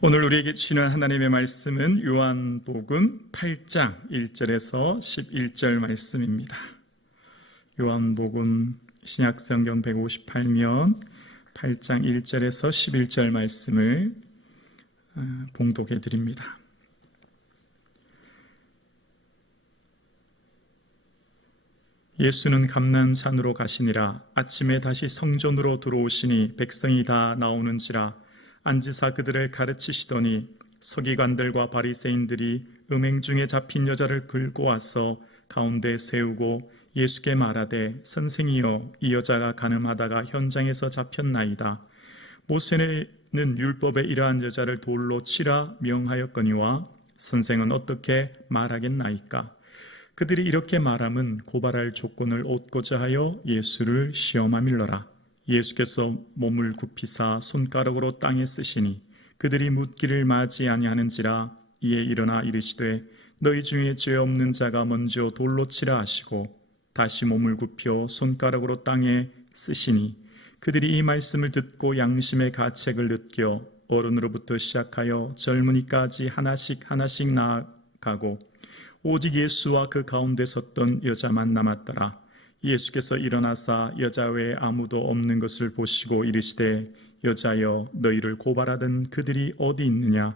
오늘 우리에게 주시는 하나님의 말씀은 요한복음 8장 1절에서 11절 말씀입니다. 요한복음 신약성경 158면 8장 1절에서 11절 말씀을 봉독해 드립니다. 예수는 감난산으로 가시니라. 아침에 다시 성전으로 들어오시니 백성이 다 나오는지라. 앉으사 그들을 가르치시더니 서기관들과 바리새인들이 음행 중에 잡힌 여자를 끌고 와서 가운데 세우고 예수께 말하되 선생이여 이 여자가 간음하다가 현장에서 잡혔나이다. 모세는 율법에 이러한 여자를 돌로 치라 명하였거니와 선생은 어떻게 말하겠나이까? 그들이 이렇게 말함은 고발할 조건을 얻고자 하여 예수를 시험하밀러라. 예수께서 몸을 굽히사 손가락으로 땅에 쓰시니 그들이 묻기를 마지 아니하는지라. 이에 일어나 이르시되 너희 중에 죄 없는 자가 먼저 돌로 치라 하시고 다시 몸을 굽혀 손가락으로 땅에 쓰시니 그들이 이 말씀을 듣고 양심의 가책을 느껴 어른으로부터 시작하여 젊은이까지 하나씩 나아가고 오직 예수와 그 가운데 섰던 여자만 남았더라. 예수께서 일어나사 여자 외에 아무도 없는 것을 보시고 이르시되 여자여 너희를 고발하던 그들이 어디 있느냐?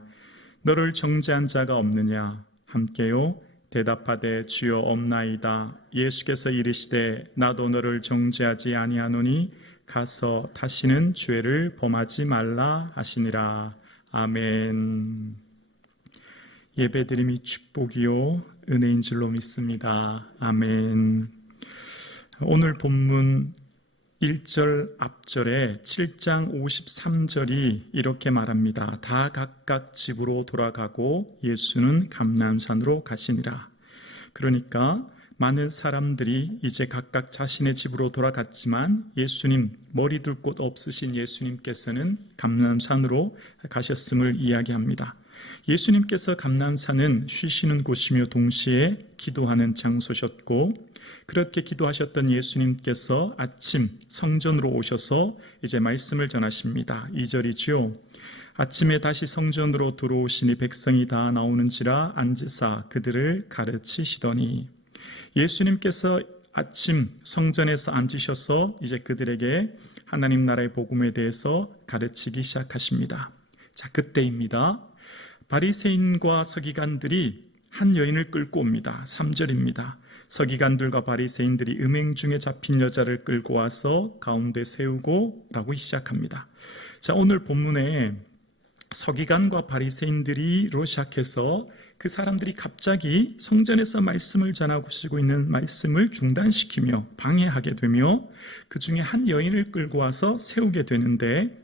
너를 정죄한 자가 없느냐? 함께요 대답하되 주여 없나이다. 예수께서 이르시되 나도 너를 정죄하지 아니하노니 가서 다시는 죄를 범하지 말라 하시니라. 아멘. 예배드림이 축복이요 은혜인 줄로 믿습니다. 아멘. 오늘 본문 1절 앞절에 7장 53절이 이렇게 말합니다. 다 각각 집으로 돌아가고 예수는 감난산으로 가시니라. 그러니까 많은 사람들이 이제 각각 자신의 집으로 돌아갔지만 예수님, 머리 둘 곳 없으신 예수님께서는 감난산으로 가셨음을 이야기합니다. 예수님께서 감난산은 쉬시는 곳이며 동시에 기도하는 장소셨고 그렇게 기도하셨던 예수님께서 아침 성전으로 오셔서 이제 말씀을 전하십니다. 2절이죠. 아침에 다시 성전으로 들어오시니 백성이 다 나오는지라 앉으사 그들을 가르치시더니 예수님께서 아침 성전에서 앉으셔서 이제 그들에게 하나님 나라의 복음에 대해서 가르치기 시작하십니다. 자, 그때입니다. 바리새인과 서기관들이 한 여인을 끌고 옵니다. 3절입니다. 서기관들과 바리새인들이 음행 중에 잡힌 여자를 끌고 와서 가운데 세우고 라고 시작합니다. 자, 오늘 본문에 서기관과 바리새인들이로 시작해서 그 사람들이 갑자기 성전에서 말씀을 전하고 있는 말씀을 중단시키며 방해하게 되며 그 중에 한 여인을 끌고 와서 세우게 되는데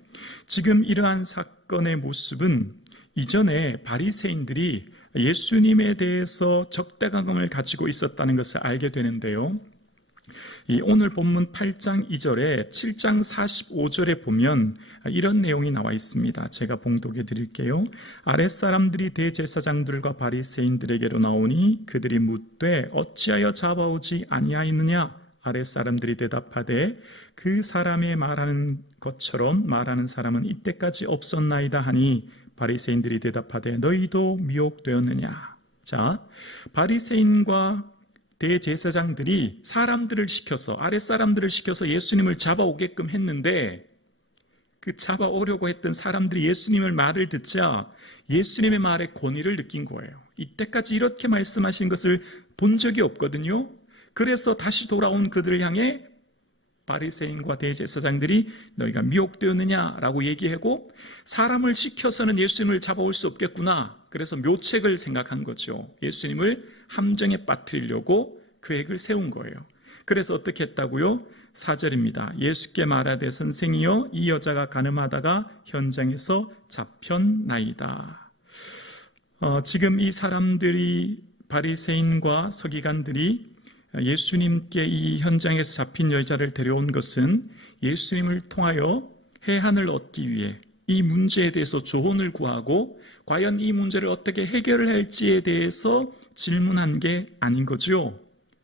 지금 이러한 사건의 모습은 이전에 바리새인들이 예수님에 대해서 적대감을 가지고 있었다는 것을 알게 되는데요. 오늘 본문 8장 2절에 7장 45절에 보면 이런 내용이 나와 있습니다. 제가 봉독해 드릴게요. 아랫사람들이 대제사장들과 바리새인들에게로 나오니 그들이 묻되 어찌하여 잡아오지 아니하였느냐? 아랫사람들이 대답하되 그 사람의 말하는 것처럼 말하는 사람은 이때까지 없었나이다 하니 바리새인들이 대답하되 너희도 미혹되었느냐? 자, 바리새인과 대제사장들이 사람들을 시켜서 아랫사람들을 시켜서 예수님을 잡아오게끔 했는데 그 잡아오려고 했던 사람들이 예수님의 말을 듣자 예수님의 말에 권위를 느낀 거예요. 이때까지 이렇게 말씀하신 것을 본 적이 없거든요. 그래서 다시 돌아온 그들을 향해 바리새인과 대제사장들이 너희가 미혹되었느냐라고 얘기하고 사람을 시켜서는 예수님을 잡아올 수 없겠구나. 그래서 묘책을 생각한 거죠. 예수님을 함정에 빠뜨리려고 계획을 세운 거예요. 그래서 어떻게 했다고요? 4절입니다. 예수께 말하되 선생이여 이 여자가 간음하다가 현장에서 잡혔나이다. 지금 이 사람들이 바리새인과 서기관들이 예수님께 이 현장에서 잡힌 여자를 데려온 것은 예수님을 통하여 해안을 얻기 위해 이 문제에 대해서 조언을 구하고 과연 이 문제를 어떻게 해결을 할지에 대해서 질문한 게 아닌 거죠.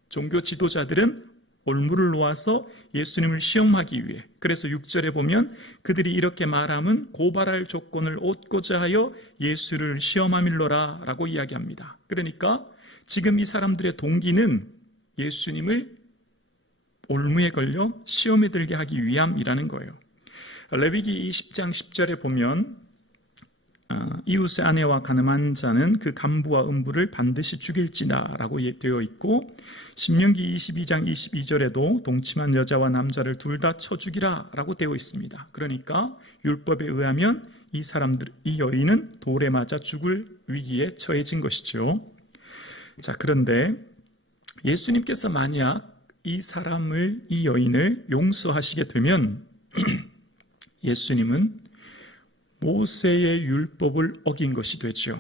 종교 지도자들은 올무를 놓아서 예수님을 시험하기 위해, 그래서 6절에 보면 그들이 이렇게 말함은 고발할 조건을 얻고자 하여 예수를 시험함일러라 라고 이야기합니다. 그러니까 지금 이 사람들의 동기는 예수님을 올무에 걸려 시험에 들게 하기 위함이라는 거예요. 레위기 20장 10절에 보면 이웃의 아내와 간음한 자는 그 간부와 음부를 반드시 죽일지다 라고 되어 있고, 신명기 22장 22절에도 동침한 여자와 남자를 둘 다 쳐 죽이라 라고 되어 있습니다. 그러니까 율법에 의하면 이 여인은 돌에 맞아 죽을 위기에 처해진 것이죠. 자, 그런데 예수님께서 만약 이 여인을 용서하시게 되면 예수님은 모세의 율법을 어긴 것이 되죠.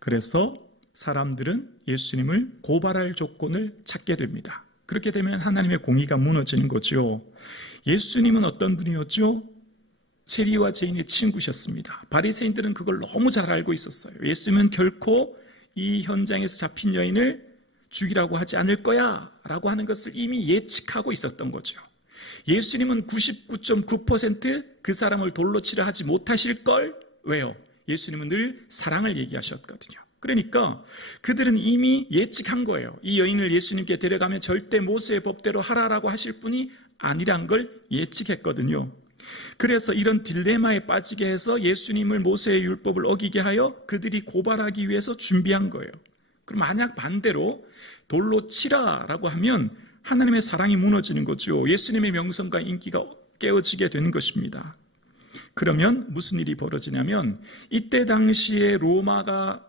그래서 사람들은 예수님을 고발할 조건을 찾게 됩니다. 그렇게 되면 하나님의 공의가 무너지는 거죠. 예수님은 어떤 분이었죠? 세리와 죄인의 친구셨습니다. 바리새인들은 그걸 너무 잘 알고 있었어요. 예수님은 결코 이 현장에서 잡힌 여인을 죽이라고 하지 않을 거야 라고 하는 것을 이미 예측하고 있었던 거죠. 예수님은 99.9% 그 사람을 돌로 치려 하지 못하실 걸. 왜요? 예수님은 늘 사랑을 얘기하셨거든요. 그러니까 그들은 이미 예측한 거예요. 이 여인을 예수님께 데려가면 절대 모세의 법대로 하라라고 하실 분이 아니란 걸 예측했거든요. 그래서 이런 딜레마에 빠지게 해서 예수님을 모세의 율법을 어기게 하여 그들이 고발하기 위해서 준비한 거예요. 그럼 만약 반대로 돌로 치라라고 하면 하나님의 사랑이 무너지는 거죠. 예수님의 명성과 인기가 깨어지게 되는 것입니다. 그러면 무슨 일이 벌어지냐면 이때 당시에 로마가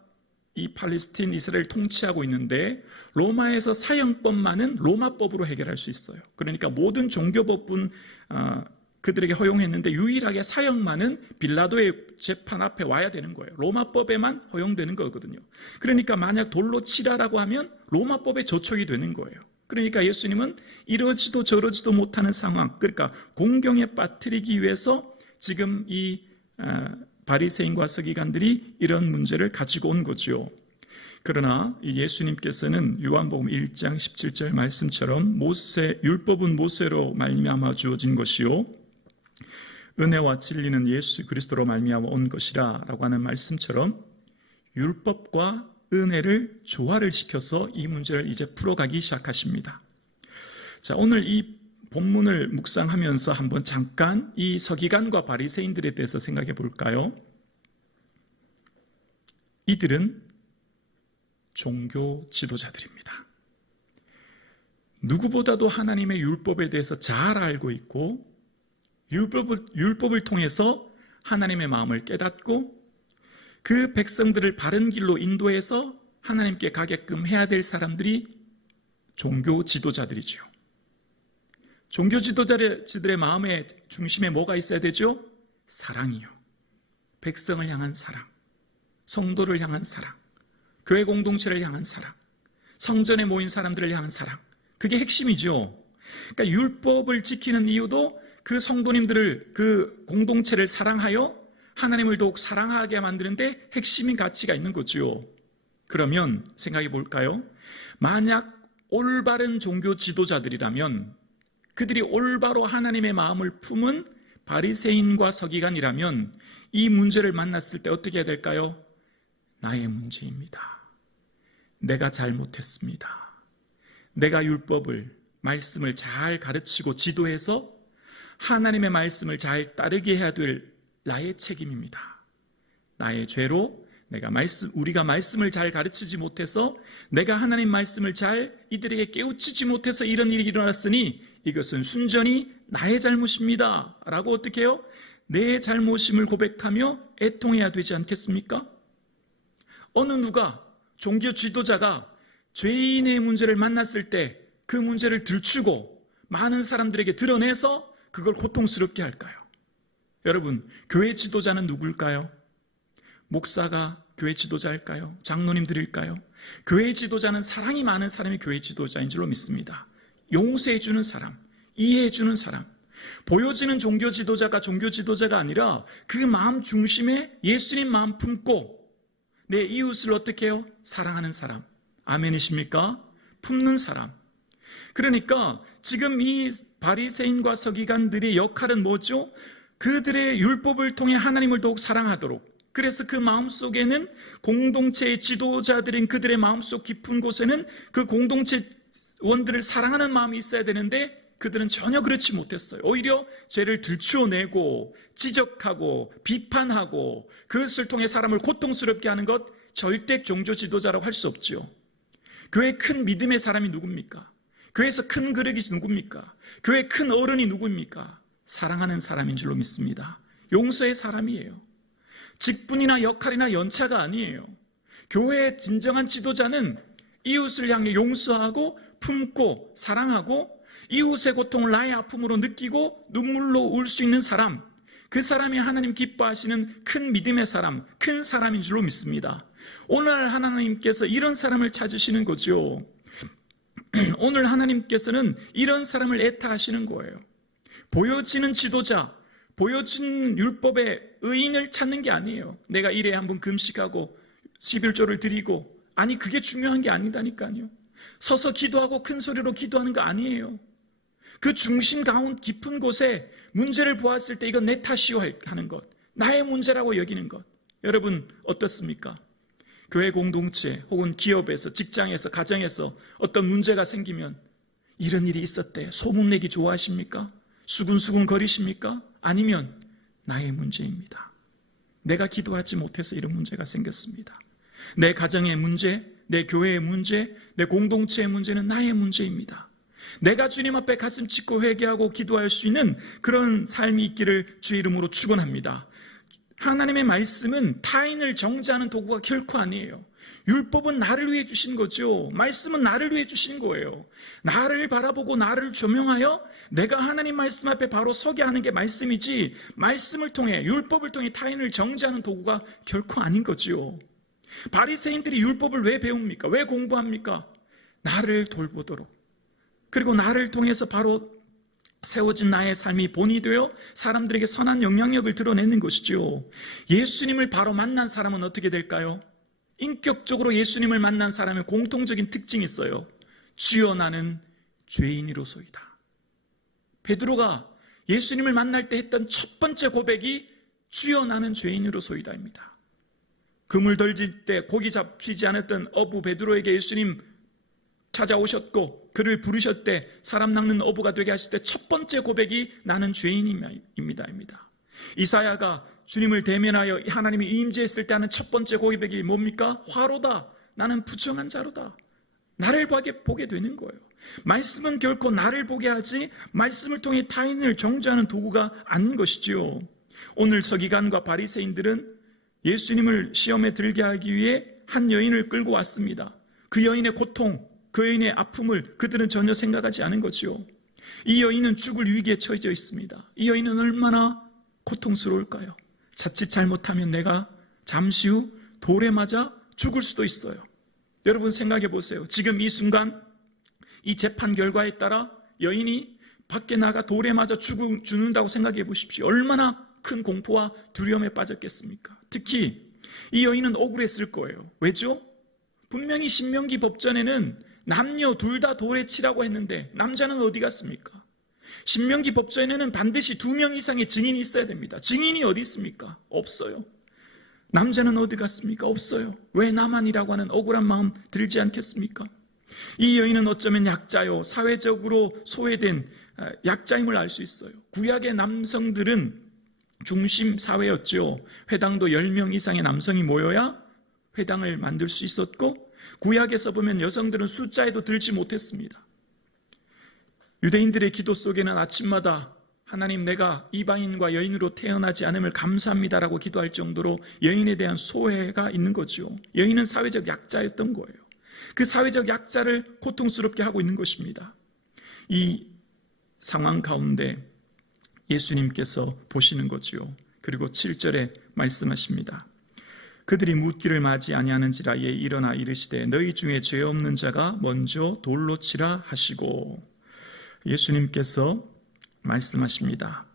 이 팔레스틴 이스라엘 통치하고 있는데 로마에서 사형법만은 로마법으로 해결할 수 있어요. 그러니까 모든 종교법은 그들에게 허용했는데 유일하게 사형만은 빌라도의 재판 앞에 와야 되는 거예요. 로마법에만 허용되는 거거든요. 그러니까 만약 돌로 치라라고 하면 로마법에 저촉이 되는 거예요. 그러니까 예수님은 이러지도 저러지도 못하는 상황, 그러니까 공경에 빠뜨리기 위해서 지금 이 바리새인과 서기관들이 이런 문제를 가지고 온 거죠. 그러나 예수님께서는 요한복음 1장 17절 말씀처럼 율법은 모세로 말미암아 주어진 것이요 은혜와 진리는 예수 그리스도로 말미암아 온 것이라 라고 하는 말씀처럼 율법과 은혜를 조화를 시켜서 이 문제를 이제 풀어가기 시작하십니다. 자, 오늘 이 본문을 묵상하면서 한번 잠깐 이 서기관과 바리새인들에 대해서 생각해 볼까요? 이들은 종교 지도자들입니다. 누구보다도 하나님의 율법에 대해서 잘 알고 있고 율법을 통해서 하나님의 마음을 깨닫고 그 백성들을 바른 길로 인도해서 하나님께 가게끔 해야 될 사람들이 종교 지도자들이죠. 종교 지도자들의 마음의 중심에 뭐가 있어야 되죠? 사랑이요. 백성을 향한 사랑, 성도를 향한 사랑, 교회 공동체를 향한 사랑, 성전에 모인 사람들을 향한 사랑. 그게 핵심이죠. 그러니까 율법을 지키는 이유도 그 성도님들을, 그 공동체를 사랑하여 하나님을 더욱 사랑하게 만드는데 핵심인 가치가 있는 거죠. 그러면 생각해 볼까요? 만약 올바른 종교 지도자들이라면, 그들이 올바로 하나님의 마음을 품은 바리새인과 서기관이라면 이 문제를 만났을 때 어떻게 해야 될까요? 나의 문제입니다. 내가 잘못했습니다. 내가 말씀을 잘 가르치고 지도해서 하나님의 말씀을 잘 따르게 해야 될 나의 책임입니다. 나의 죄로 우리가 말씀을 잘 가르치지 못해서, 내가 하나님 말씀을 잘 이들에게 깨우치지 못해서 이런 일이 일어났으니 이것은 순전히 나의 잘못입니다 라고 어떻게 해요? 내 잘못임을 고백하며 애통해야 되지 않겠습니까? 어느 누가, 종교 지도자가 죄인의 문제를 만났을 때 그 문제를 들추고 많은 사람들에게 드러내서 그걸 고통스럽게 할까요? 여러분, 교회 지도자는 누굴까요? 목사가 교회 지도자일까요? 장로님들일까요? 교회 지도자는 사랑이 많은 사람이 교회 지도자인 줄로 믿습니다. 용서해주는 사람, 이해해주는 사람. 보여지는 종교 지도자가 종교 지도자가 아니라 그 마음 중심에 예수님 마음 품고 내 이웃을 어떻게 해요? 사랑하는 사람. 아멘이십니까? 품는 사람. 그러니까 지금 이 바리새인과 서기관들의 역할은 뭐죠? 그들의 율법을 통해 하나님을 더욱 사랑하도록, 그래서 그 마음속에는 공동체의 지도자들인 그들의 마음속 깊은 곳에는 그 공동체 원들을 사랑하는 마음이 있어야 되는데 그들은 전혀 그렇지 못했어요. 오히려 죄를 들추어내고 지적하고 비판하고 그것을 통해 사람을 고통스럽게 하는 것, 절대 종교 지도자라고 할 수 없죠. 교회의 큰 믿음의 사람이 누굽니까? 교회에서 큰 그릇이 누굽니까? 교회의 큰 어른이 누굽니까? 사랑하는 사람인 줄로 믿습니다. 용서의 사람이에요. 직분이나 역할이나 연차가 아니에요. 교회의 진정한 지도자는 이웃을 향해 용서하고 품고 사랑하고 이웃의 고통을 나의 아픔으로 느끼고 눈물로 울 수 있는 사람, 그 사람이 하나님 기뻐하시는 큰 믿음의 사람, 큰 사람인 줄로 믿습니다. 오늘 하나님께서 이런 사람을 찾으시는 거죠. 오늘 하나님께서는 이런 사람을 애타하시는 거예요. 보여지는 지도자, 보여진 율법의 의인을 찾는 게 아니에요. 내가 일에 한번 금식하고 11조를 드리고, 아니 그게 중요한 게 아니다니까요. 서서 기도하고 큰 소리로 기도하는 거 아니에요. 그 중심 가운 깊은 곳에 문제를 보았을 때 이건 내 탓이요 하는 것, 나의 문제라고 여기는 것. 여러분 어떻습니까? 교회 공동체 혹은 기업에서, 직장에서, 가정에서 어떤 문제가 생기면 이런 일이 있었대, 소문내기 좋아하십니까? 수근수근 거리십니까? 아니면 나의 문제입니다. 내가 기도하지 못해서 이런 문제가 생겼습니다. 내 가정의 문제, 내 교회의 문제, 내 공동체의 문제는 나의 문제입니다. 내가 주님 앞에 가슴 찢고 회개하고 기도할 수 있는 그런 삶이 있기를 주의 이름으로 축원합니다. 하나님의 말씀은 타인을 정죄하는 도구가 결코 아니에요. 율법은 나를 위해 주신 거죠. 말씀은 나를 위해 주신 거예요. 나를 바라보고 나를 조명하여 내가 하나님 말씀 앞에 바로 서게 하는 게 말씀이지, 말씀을 통해, 율법을 통해 타인을 정죄하는 도구가 결코 아닌 거죠. 바리새인들이 율법을 왜 배웁니까? 왜 공부합니까? 나를 돌보도록, 그리고 나를 통해서 바로 세워진 나의 삶이 본이 되어 사람들에게 선한 영향력을 드러내는 것이죠. 예수님을 바로 만난 사람은 어떻게 될까요? 인격적으로 예수님을 만난 사람의 공통적인 특징이 있어요. 주여 나는 죄인이로소이다. 베드로가 예수님을 만날 때 했던 첫 번째 고백이 주여 나는 죄인으로소이다입니다. 그물 던질 때 고기 잡히지 않았던 어부 베드로에게 예수님 찾아오셨고 그를 부르셨대 사람 낚는 어부가 되게 하실 때 첫 번째 고백이 나는 죄인입니다. 이사야가 주님을 대면하여 하나님이 임재했을 때 하는 첫 번째 고백이 뭡니까? 화로다. 나는 부정한 자로다. 나를 보게 되는 거예요. 말씀은 결코 나를 보게 하지 말씀을 통해 타인을 정죄하는 도구가 아닌 것이지요. 오늘 서기관과 바리새인들은 예수님을 시험에 들게 하기 위해 한 여인을 끌고 왔습니다. 그 여인의 고통, 그 여인의 아픔을 그들은 전혀 생각하지 않은 거지요. 이 여인은 죽을 위기에 처해져 있습니다. 이 여인은 얼마나 고통스러울까요? 자칫 잘못하면 내가 잠시 후 돌에 맞아 죽을 수도 있어요. 여러분 생각해 보세요. 지금 이 순간 이 재판 결과에 따라 여인이 밖에 나가 돌에 맞아 죽는다고 생각해 보십시오. 얼마나 큰 공포와 두려움에 빠졌겠습니까? 특히 이 여인은 억울했을 거예요. 왜죠? 분명히 신명기 법전에는 남녀 둘 다 돌에 치라고 했는데 남자는 어디 갔습니까? 신명기 법전에는 반드시 2명 이상의 증인이 있어야 됩니다. 증인이 어디 있습니까? 없어요. 남자는 어디 갔습니까? 없어요. 왜 나만이라고 하는 억울한 마음 들지 않겠습니까? 이 여인은 어쩌면 약자요, 사회적으로 소외된 약자임을 알 수 있어요. 구약의 남성들은 중심 사회였죠. 회당도 10명 이상의 남성이 모여야 회당을 만들 수 있었고, 구약에서 보면 여성들은 숫자에도 들지 못했습니다. 유대인들의 기도 속에는 아침마다 하나님 내가 이방인과 여인으로 태어나지 않음을 감사합니다라고 기도할 정도로 여인에 대한 소외가 있는 거죠. 여인은 사회적 약자였던 거예요. 그 사회적 약자를 고통스럽게 하고 있는 것입니다. 이 상황 가운데 예수님께서 보시는 거죠. 그리고 7절에 말씀하십니다. 그들이 묻기를 마지 아니하는지라 이에 일어나 이르시되 너희 중에 죄 없는 자가 먼저 돌로 치라 하시고, 예수님께서 말씀하십니다.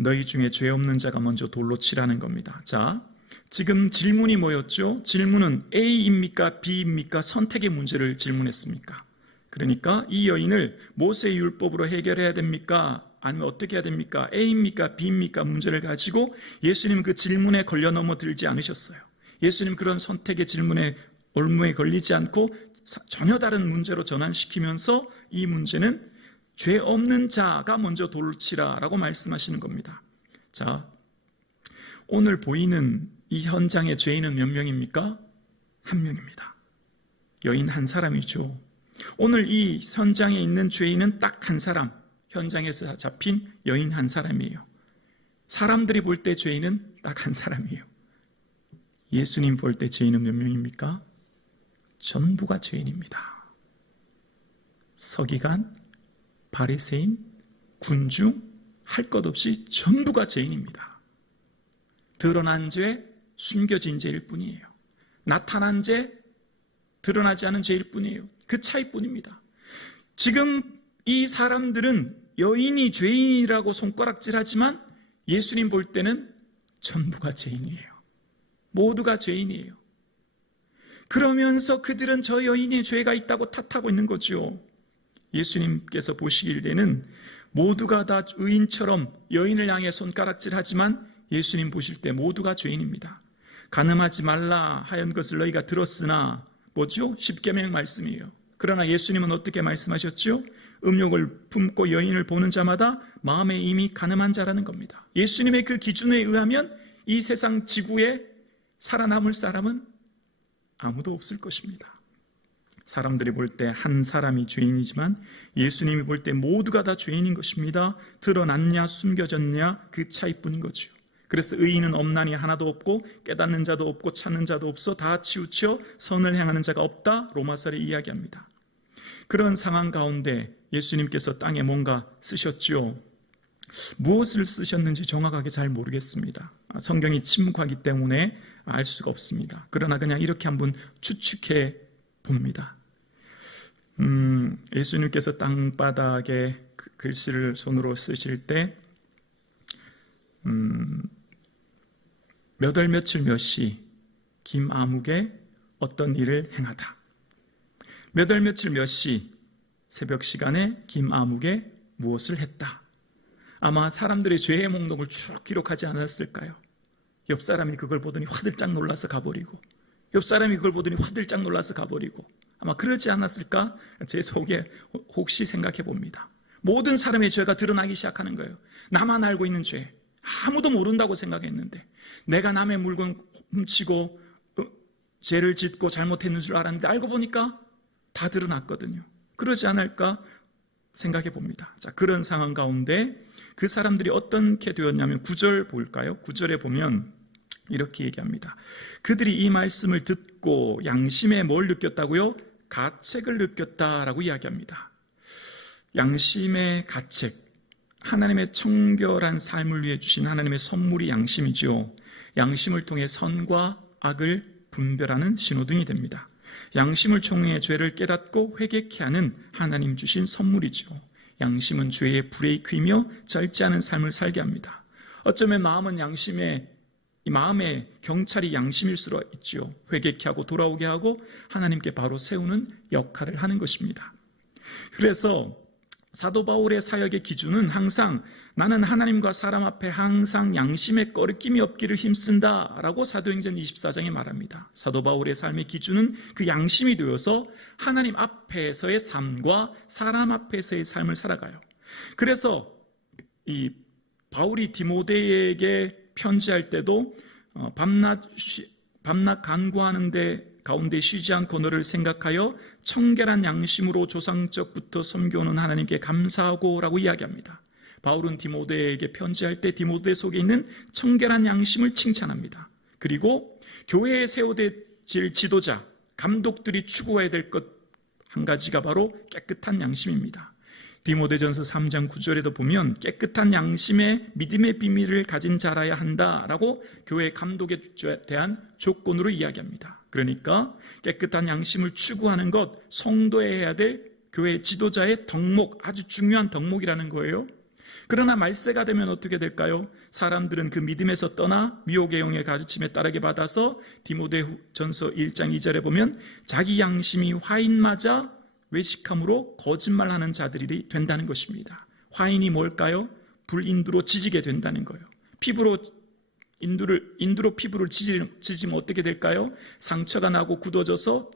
너희 중에 죄 없는 자가 먼저 돌로 치라는 겁니다. 자, 지금 질문이 뭐였죠? 질문은 A입니까? B입니까? 선택의 문제를 질문했습니까? 그러니까 이 여인을 모세의 율법으로 해결해야 됩니까? 아니면 어떻게 해야 됩니까? A입니까? B입니까? 문제를 가지고 예수님은 그 질문에 걸려 넘어들지 않으셨어요. 예수님 그런 선택의 질문에 올무에 걸리지 않고 전혀 다른 문제로 전환시키면서 이 문제는 죄 없는 자가 먼저 돌을 치라라고 말씀하시는 겁니다. 자, 오늘 보이는 이 현장의 죄인은 몇 명입니까? 한 명입니다. 여인 한 사람이죠. 오늘 이 현장에 있는 죄인은 딱 한 사람, 현장에서 잡힌 여인 한 사람이에요. 사람들이 볼 때 죄인은 딱 한 사람이에요. 예수님 볼 때 죄인은 몇 명입니까? 전부가 죄인입니다. 서기관, 바리새인, 군중, 할 것 없이 전부가 죄인입니다. 드러난 죄, 숨겨진 죄일 뿐이에요. 나타난 죄, 드러나지 않은 죄일 뿐이에요. 그 차이뿐입니다. 지금 이 사람들은 여인이 죄인이라고 손가락질하지만 예수님 볼 때는 전부가 죄인이에요. 모두가 죄인이에요. 그러면서 그들은 저 여인의 죄가 있다고 탓하고 있는 거죠. 예수님께서 보시길 때는 모두가 다 의인처럼 여인을 향해 손가락질하지만 예수님 보실 때 모두가 죄인입니다. 간음하지 말라 하연 것을 너희가 들었으나 뭐죠? 십계명 말씀이에요. 그러나 예수님은 어떻게 말씀하셨죠? 음욕을 품고 여인을 보는 자마다 마음에 이미 간음한 자라는 겁니다. 예수님의 그 기준에 의하면 이 세상 지구에 살아남을 사람은 아무도 없을 것입니다. 사람들이 볼 때 한 사람이 죄인이지만 예수님이 볼 때 모두가 다 죄인인 것입니다. 드러났냐 숨겨졌냐 그 차이뿐인 거죠. 그래서 의인은 없나니 하나도 없고 깨닫는 자도 없고 찾는 자도 없어 다 치우쳐 선을 행하는 자가 없다. 로마서를 이야기합니다. 그런 상황 가운데 예수님께서 땅에 뭔가 쓰셨죠. 무엇을 쓰셨는지 정확하게 잘 모르겠습니다. 성경이 침묵하기 때문에 알 수가 없습니다. 그러나 그냥 이렇게 한번 추측해 봅니다. 예수님께서 땅바닥에 글씨를 손으로 쓰실 때 몇 월 며칠 몇 시 김아묵에 어떤 일을 행하다. 몇 월 며칠 몇 시 새벽 시간에 김아묵에 무엇을 했다. 아마 사람들의 죄의 목록을 쭉 기록하지 않았을까요? 옆 사람이 그걸 보더니 화들짝 놀라서 가버리고 옆 사람이 그걸 보더니 화들짝 놀라서 가버리고 아마 그러지 않았을까? 제 속에 혹시 생각해 봅니다. 모든 사람의 죄가 드러나기 시작하는 거예요. 나만 알고 있는 죄. 아무도 모른다고 생각했는데 내가 남의 물건 훔치고 죄를 짓고 잘못했는 줄 알았는데 알고 보니까 다 드러났거든요. 그러지 않을까 생각해 봅니다. 자, 그런 상황 가운데 그 사람들이 어떻게 되었냐면 9절 볼까요? 9절에 보면 이렇게 얘기합니다. 그들이 이 말씀을 듣고 양심에 뭘 느꼈다고요? 가책을 느꼈다라고 이야기합니다. 양심의 가책, 하나님의 청결한 삶을 위해 주신 하나님의 선물이 양심이죠. 양심을 통해 선과 악을 분별하는 신호등이 됩니다. 양심을 통해 죄를 깨닫고 회개케 하는 하나님 주신 선물이죠. 양심은 죄의 브레이크이며 짧지 않은 삶을 살게 합니다. 어쩌면 마음은 마음의 경찰이 양심일 수가 있죠. 회개케 하고 돌아오게 하고 하나님께 바로 세우는 역할을 하는 것입니다. 그래서 사도 바울의 사역의 기준은 항상 나는 하나님과 사람 앞에 항상 양심에 거리낌이 없기를 힘쓴다라고 사도행전 24장에 말합니다. 사도 바울의 삶의 기준은 그 양심이 되어서 하나님 앞에서의 삶과 사람 앞에서의 삶을 살아가요. 그래서 이 바울이 디모데에게 편지할 때도 밤낮 간구하는데 가운데 쉬지 않고 너를 생각하여 청결한 양심으로 조상적부터 섬겨오는 하나님께 감사하고 라고 이야기합니다. 바울은 디모데에게 편지할 때 디모데 속에 있는 청결한 양심을 칭찬합니다. 그리고 교회에 세워질 지도자, 감독들이 추구해야 될 것 한 가지가 바로 깨끗한 양심입니다. 디모데전서 3장 9절에도 보면 깨끗한 양심의 믿음의 비밀을 가진 자라야 한다라고 교회 감독에 대한 조건으로 이야기합니다. 그러니까 깨끗한 양심을 추구하는 것, 성도에 해야 될 교회 지도자의 덕목, 아주 중요한 덕목이라는 거예요. 그러나 말세가 되면 어떻게 될까요? 사람들은 그 믿음에서 떠나 미혹의 영의 가르침에 따르게 받아서 디모데전서 1장 2절에 보면 자기 양심이 화인 맞아 외식함으로 거짓말하는 자들이 된다는 것입니다. 화인이 뭘까요? 불인두로 지지게 된다는 거예요. 인두로 피부를 지지면 어떻게 될까요? 상처가 나고 굳어져서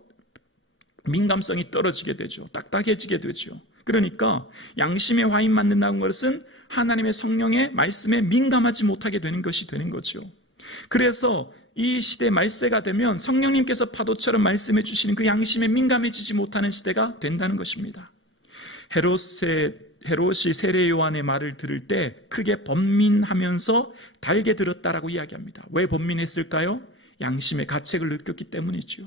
민감성이 떨어지게 되죠. 딱딱해지게 되죠. 그러니까 양심의 화인 만든다는 것은 하나님의 성령의 말씀에 민감하지 못하게 되는 것이 되는 거죠. 그래서 이 시대 말세가 되면 성령님께서 파도처럼 말씀해 주시는 그 양심에 민감해지지 못하는 시대가 된다는 것입니다. 헤롯이 세례 요한의 말을 들을 때 크게 번민하면서 달게 들었다라고 이야기합니다. 왜 번민했을까요? 양심의 가책을 느꼈기 때문이죠.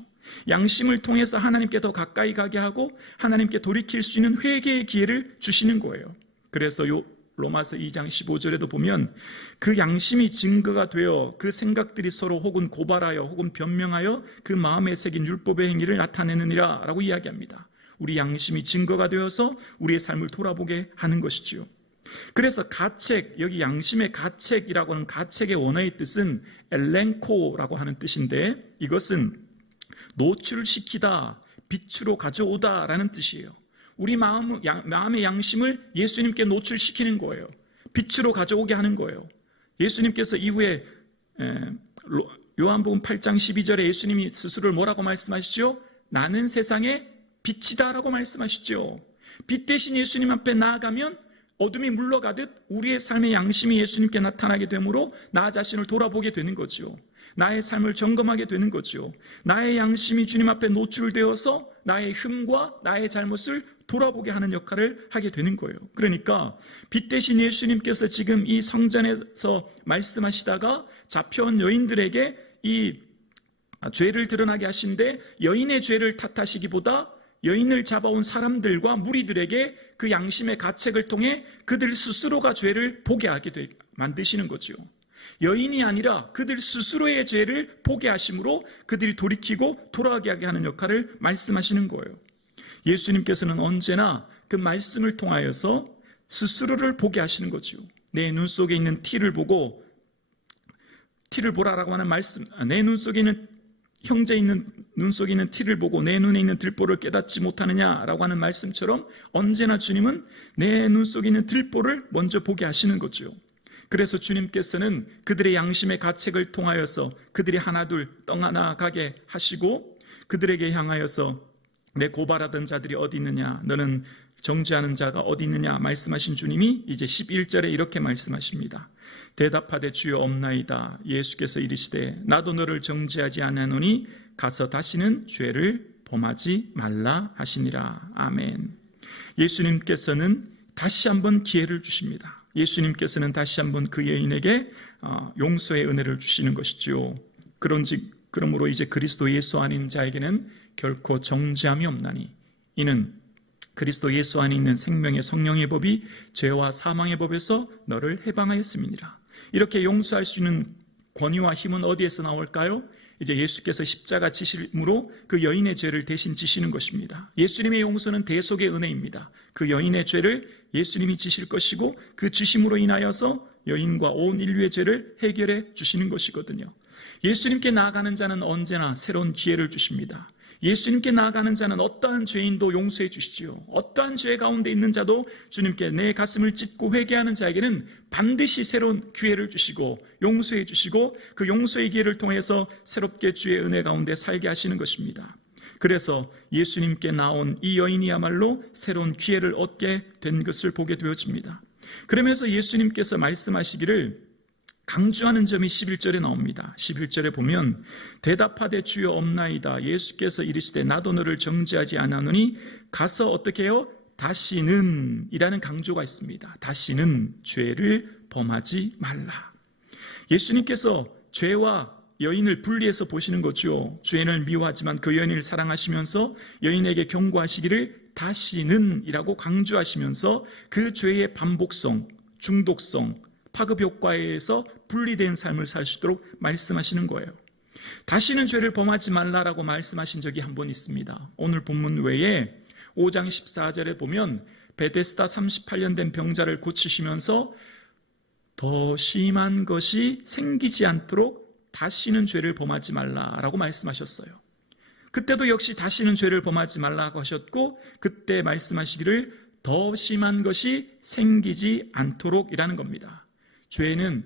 양심을 통해서 하나님께 더 가까이 가게 하고 하나님께 돌이킬 수 있는 회개의 기회를 주시는 거예요. 그래서 로마서 2장 15절에도 보면 그 양심이 증거가 되어 그 생각들이 서로 혹은 고발하여 혹은 변명하여 그 마음에 새긴 율법의 행위를 나타내느니라 라고 이야기합니다. 우리 양심이 증거가 되어서 우리의 삶을 돌아보게 하는 것이지요. 그래서 가책, 여기 양심의 가책이라고 하는 가책의 원어의 뜻은 엘렌코라고 하는 뜻인데 이것은 노출시키다, 빛으로 가져오다 라는 뜻이에요. 우리 마음의 양심을 예수님께 노출시키는 거예요. 빛으로 가져오게 하는 거예요. 예수님께서 이후에 요한복음 8장 12절에 예수님이 스스로를 뭐라고 말씀하시죠? 나는 세상의 빛이다 라고 말씀하시죠. 빛 대신 예수님 앞에 나아가면 어둠이 물러가듯 우리의 삶의 양심이 예수님께 나타나게 되므로 나 자신을 돌아보게 되는 거죠. 나의 삶을 점검하게 되는 거죠. 나의 양심이 주님 앞에 노출되어서 나의 흠과 나의 잘못을 돌아보게 하는 역할을 하게 되는 거예요. 그러니까 빛 대신 예수님께서 지금 이 성전에서 말씀하시다가 잡혀온 여인들에게 이 죄를 드러나게 하신데 여인의 죄를 탓하시기보다 여인을 잡아온 사람들과 무리들에게 그 양심의 가책을 통해 그들 스스로가 죄를 보게 하게 만드시는 거죠. 여인이 아니라 그들 스스로의 죄를 보게 하심으로 그들이 돌이키고 돌아가게 하는 역할을 말씀하시는 거예요. 예수님께서는 언제나 그 말씀을 통하여서 스스로를 보게 하시는 거죠. 내 눈 속에 있는 티를 보라라고 하는 말씀, 내 눈 속에 있는 형제 있는 눈 속에 있는 티를 보고 내 눈에 있는 들보를 깨닫지 못하느냐라고 하는 말씀처럼 언제나 주님은 내 눈 속에 있는 들보를 먼저 보게 하시는 거죠. 그래서 주님께서는 그들의 양심의 가책을 통하여서 그들이 하나둘 떠나가게 하시고 그들에게 향하여서 내 고발하던 자들이 어디 있느냐, 너는 정죄하는 자가 어디 있느냐 말씀하신 주님이 이제 11절에 이렇게 말씀하십니다. 대답하되 주여 없나이다. 예수께서 이르시되 나도 너를 정죄하지 아니하노니 가서 다시는 죄를 범하지 말라 하시니라. 아멘. 예수님께서는 다시 한번 기회를 주십니다. 예수님께서는 다시 한번 그 여인에게 용서의 은혜를 주시는 것이지요. 그러므로 이제 그리스도 예수 안인 자에게는 결코 정죄함이 없나니 이는 그리스도 예수 안에 있는 생명의 성령의 법이 죄와 사망의 법에서 너를 해방하였음이니라. 이렇게 용서할 수 있는 권위와 힘은 어디에서 나올까요? 이제 예수께서 십자가 지심으로 그 여인의 죄를 대신 지시는 것입니다. 예수님의 용서는 대속의 은혜입니다. 그 여인의 죄를 예수님이 지실 것이고 그 지심으로 인하여서 여인과 온 인류의 죄를 해결해 주시는 것이거든요. 예수님께 나아가는 자는 언제나 새로운 기회를 주십니다. 예수님께 나아가는 자는 어떠한 죄인도 용서해 주시지요. 어떠한 죄 가운데 있는 자도 주님께 내 가슴을 찢고 회개하는 자에게는 반드시 새로운 기회를 주시고 용서해 주시고 그 용서의 기회를 통해서 새롭게 주의 은혜 가운데 살게 하시는 것입니다. 그래서 예수님께 나온 이 여인이야말로 새로운 기회를 얻게 된 것을 보게 되어집니다. 그러면서 예수님께서 말씀하시기를 강조하는 점이 11절에 나옵니다. 11절에 보면 대답하되 주여 없나이다. 예수께서 이르시되 나도 너를 정죄하지 아니하노니 가서 어떻게 해요? 다시는 이라는 강조가 있습니다. 다시는 죄를 범하지 말라. 예수님께서 죄와 여인을 분리해서 보시는 거죠. 죄인을 미워하지만 그 여인을 사랑하시면서 여인에게 경고하시기를 다시는 이라고 강조하시면서 그 죄의 반복성, 중독성, 파급 효과에 의해서 분리된 삶을 살 수 있도록 말씀하시는 거예요. 다시는 죄를 범하지 말라라고 말씀하신 적이 한 번 있습니다. 오늘 본문 외에 5장 14절에 보면 베데스다 38년 된 병자를 고치시면서 더 심한 것이 생기지 않도록 다시는 죄를 범하지 말라라고 말씀하셨어요. 그때도 역시 다시는 죄를 범하지 말라고 하셨고, 그때 말씀하시기를 더 심한 것이 생기지 않도록이라는 겁니다. 죄는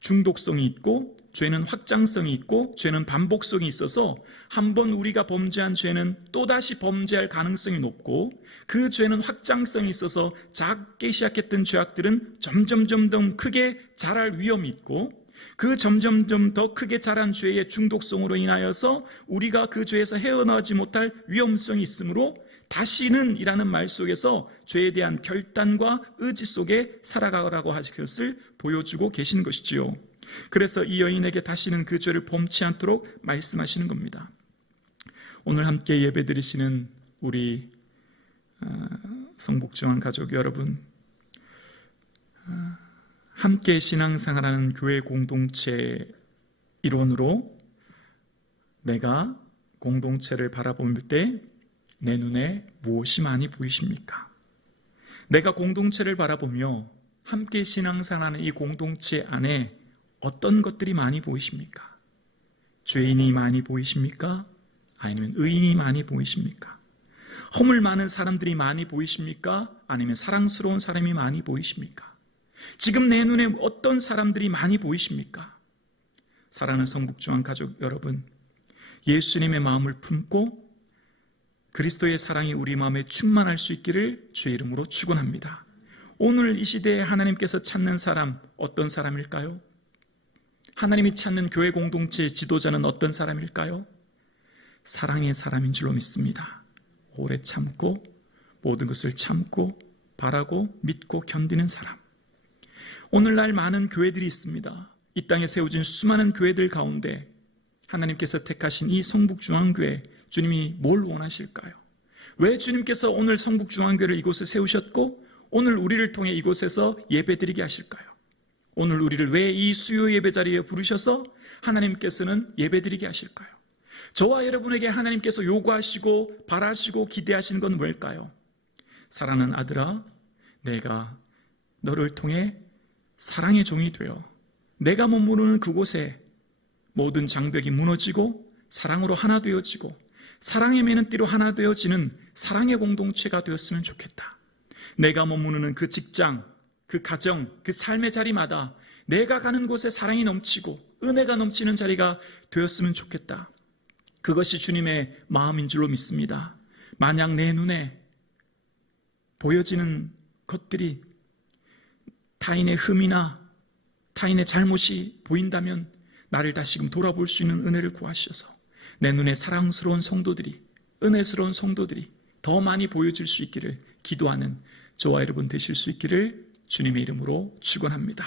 중독성이 있고, 죄는 확장성이 있고, 죄는 반복성이 있어서 한번 우리가 범죄한 죄는 또다시 범죄할 가능성이 높고, 그 죄는 확장성이 있어서 작게 시작했던 죄악들은 점점 더 크게 자랄 위험이 있고, 그 점점 더 크게 자란 죄의 중독성으로 인하여서 우리가 그 죄에서 헤어나오지 못할 위험성이 있으므로 다시는 이라는 말 속에서 죄에 대한 결단과 의지 속에 살아가라고 하신 것을 보여주고 계신 것이지요. 그래서 이 여인에게 다시는 그 죄를 범치 않도록 말씀하시는 겁니다. 오늘 함께 예배드리시는 우리 성북중앙 가족 여러분, 함께 신앙생활하는 교회 공동체 일원으로 내가 공동체를 바라볼 때 내 눈에 무엇이 많이 보이십니까? 내가 공동체를 바라보며 함께 신앙생활하는 이 공동체 안에 어떤 것들이 많이 보이십니까? 죄인이 많이 보이십니까? 아니면 의인이 많이 보이십니까? 허물 많은 사람들이 많이 보이십니까? 아니면 사랑스러운 사람이 많이 보이십니까? 지금 내 눈에 어떤 사람들이 많이 보이십니까? 사랑하는 성북중앙 가족 여러분, 예수님의 마음을 품고 그리스도의 사랑이 우리 마음에 충만할 수 있기를 주의 이름으로 축원합니다. 오늘 이 시대에 하나님께서 찾는 사람, 어떤 사람일까요? 하나님이 찾는 교회 공동체의 지도자는 어떤 사람일까요? 사랑의 사람인 줄로 믿습니다. 오래 참고 모든 것을 참고 바라고 믿고 견디는 사람. 오늘날 많은 교회들이 있습니다. 이 땅에 세워진 수많은 교회들 가운데 하나님께서 택하신 이 성북중앙교회, 주님이 뭘 원하실까요? 왜 주님께서 오늘 성북중앙교회를 이곳에 세우셨고 오늘 우리를 통해 이곳에서 예배드리게 하실까요? 오늘 우리를 왜 이 수요 예배 자리에 부르셔서 하나님께서는 예배드리게 하실까요? 저와 여러분에게 하나님께서 요구하시고 바라시고 기대하시는 건 뭘까요? 사랑하는 아들아, 내가 너를 통해 사랑의 종이 되어 내가 머무르는 그곳에 모든 장벽이 무너지고 사랑으로 하나 되어지고 사랑의 매는 띠로 하나 되어지는 사랑의 공동체가 되었으면 좋겠다. 내가 머무르는 그 직장, 그 가정, 그 삶의 자리마다 내가 가는 곳에 사랑이 넘치고 은혜가 넘치는 자리가 되었으면 좋겠다. 그것이 주님의 마음인 줄로 믿습니다. 만약 내 눈에 보여지는 것들이 타인의 흠이나 타인의 잘못이 보인다면 나를 다시금 돌아볼 수 있는 은혜를 구하셔서 내 눈에 사랑스러운 성도들이, 은혜스러운 성도들이 더 많이 보여질 수 있기를 기도하는 저와 여러분 되실 수 있기를 주님의 이름으로 축원합니다.